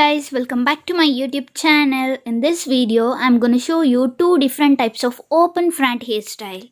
guys, welcome back to my YouTube channel. In this video, I'm going to show you two different types of open front hairstyle.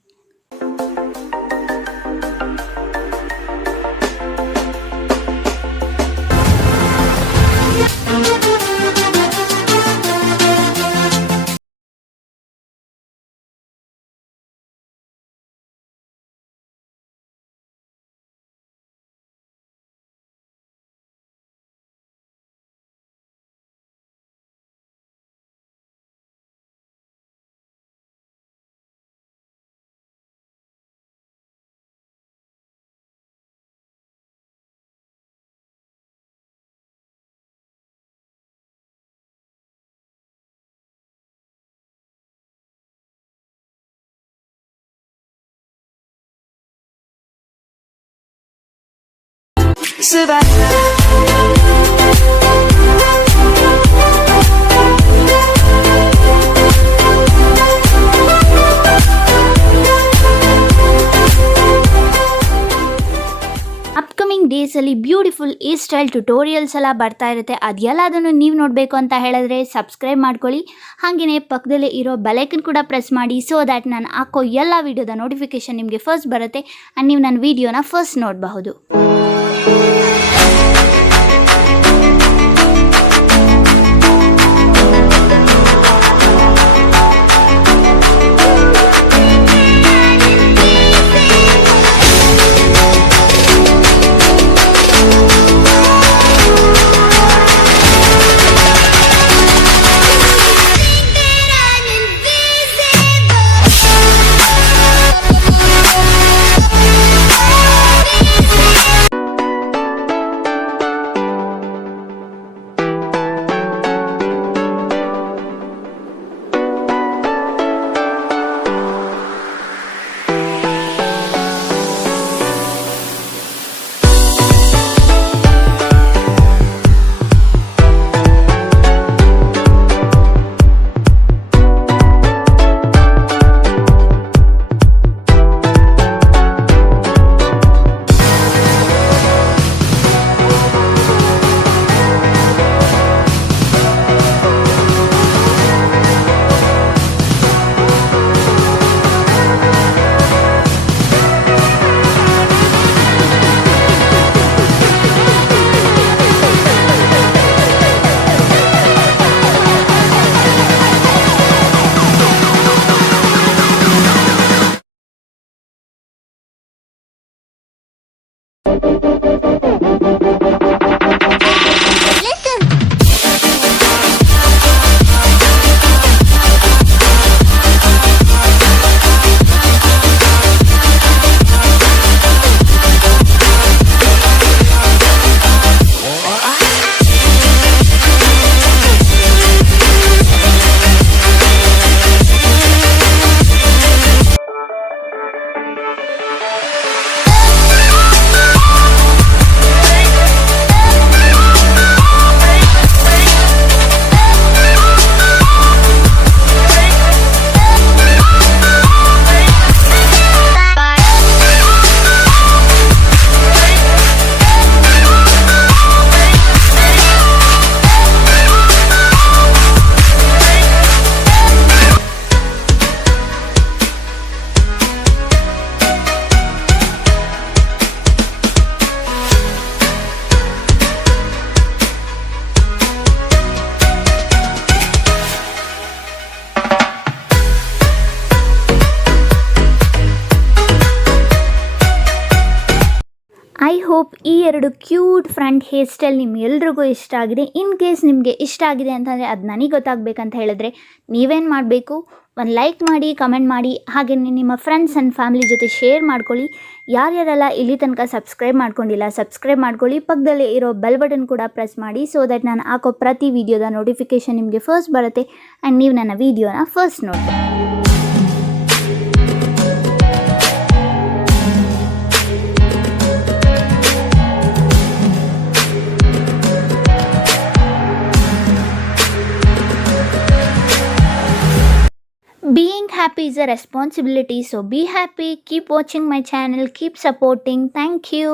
Upcoming ಡೇಸಲ್ಲಿ beautiful hair style tutorials ಎಲ್ಲ ಬರ್ತಾ ಇರುತ್ತೆ. ಅದೆಲ್ಲದನ್ನು ನೀವು ನೋಡಬೇಕು ಅಂತ ಹೇಳಿದ್ರೆ ಸಬ್ಸ್ಕ್ರೈಬ್ ಮಾಡ್ಕೊಳ್ಳಿ. ಹಾಗೆಯೇ ಪಕ್ಕದಲ್ಲೇ ಇರೋ ಬೆಲೈಕನ್ ಕೂಡ ಪ್ರೆಸ್ ಮಾಡಿ, ಸೊ ದ್ಯಾಟ್ ನಾನು ಹಾಕೋ ಎಲ್ಲ ವೀಡಿಯೋದ ನೋಟಿಫಿಕೇಷನ್ ನಿಮಗೆ ಫಸ್ಟ್ ಬರುತ್ತೆ ಆ್ಯಂಡ್ ನೀವು ನನ್ನ ವೀಡಿಯೋನ ಫಸ್ಟ್ ನೋಡಬಹುದು. ಐ ಹೋಪ್ ಈ ಎರಡು ಕ್ಯೂಟ್ ಫ್ರಂಟ್ ಹೇರ್ ಸ್ಟೈಲ್ ನಿಮ್ಗೆಲ್ರಿಗೂ ಇಷ್ಟ ಆಗಿದೆ. ಇನ್ ಕೇಸ್ ನಿಮಗೆ ಇಷ್ಟ ಆಗಿದೆ ಅಂತಂದರೆ ಅದು ನನಗೆ ಗೊತ್ತಾಗಬೇಕಂತ ಹೇಳಿದ್ರೆ ನೀವೇನು ಮಾಡಬೇಕು, ಒಂದು ಲೈಕ್ ಮಾಡಿ, ಕಮೆಂಟ್ ಮಾಡಿ, ಹಾಗೆ ನಿಮ್ಮ ಫ್ರೆಂಡ್ಸ್ ಆ್ಯಂಡ್ ಫ್ಯಾಮಿಲಿ ಜೊತೆ ಶೇರ್ ಮಾಡ್ಕೊಳ್ಳಿ. ಯಾರ್ಯಾರೆಲ್ಲ ಇಲ್ಲಿ ತನಕ ಸಬ್ಸ್ಕ್ರೈಬ್ ಮಾಡ್ಕೊಂಡಿಲ್ಲ ಸಬ್ಸ್ಕ್ರೈಬ್ ಮಾಡ್ಕೊಳ್ಳಿ. ಪಕ್ಕದಲ್ಲೇ ಇರೋ ಬೆಲ್ ಬಟನ್ ಕೂಡ ಪ್ರೆಸ್ ಮಾಡಿ, ಸೊ ದಟ್ ನಾನು ಹಾಕೋ ಪ್ರತಿ ವೀಡಿಯೋದ ನೋಟಿಫಿಕೇಷನ್ ನಿಮಗೆ ಫಸ್ಟ್ ಬರುತ್ತೆ ಆ್ಯಂಡ್ ನೀವು ನನ್ನ ವೀಡಿಯೋನ ಫಸ್ಟ್ ನೋಡ್ತೀವಿ. Being happy is a responsibility, so be happy, keep watching my channel, keep supporting. Thank you.